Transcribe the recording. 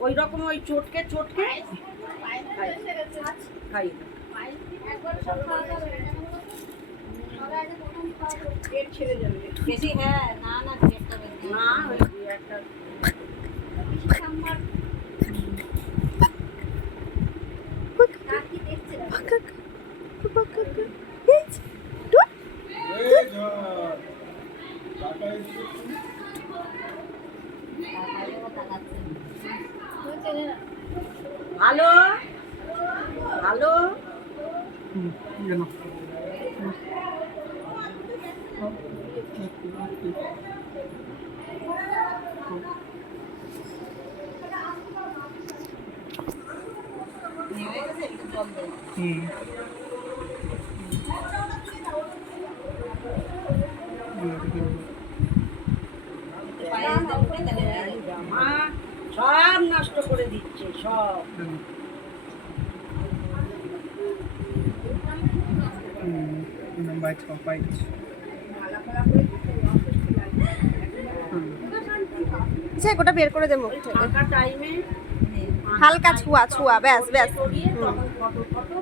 ওই রকম ওই চটকে চটকে খাই বেশি হ্যাঁ না না না ওই একটা ভালো ভালো সব নষ্ট করে দিচ্ছে সব গোটা বের করে দেবো ফাঁকা টাইমে হালকা ছুয়া ছুয়া ব্যাস ব্যাস তখন ফটো ফটো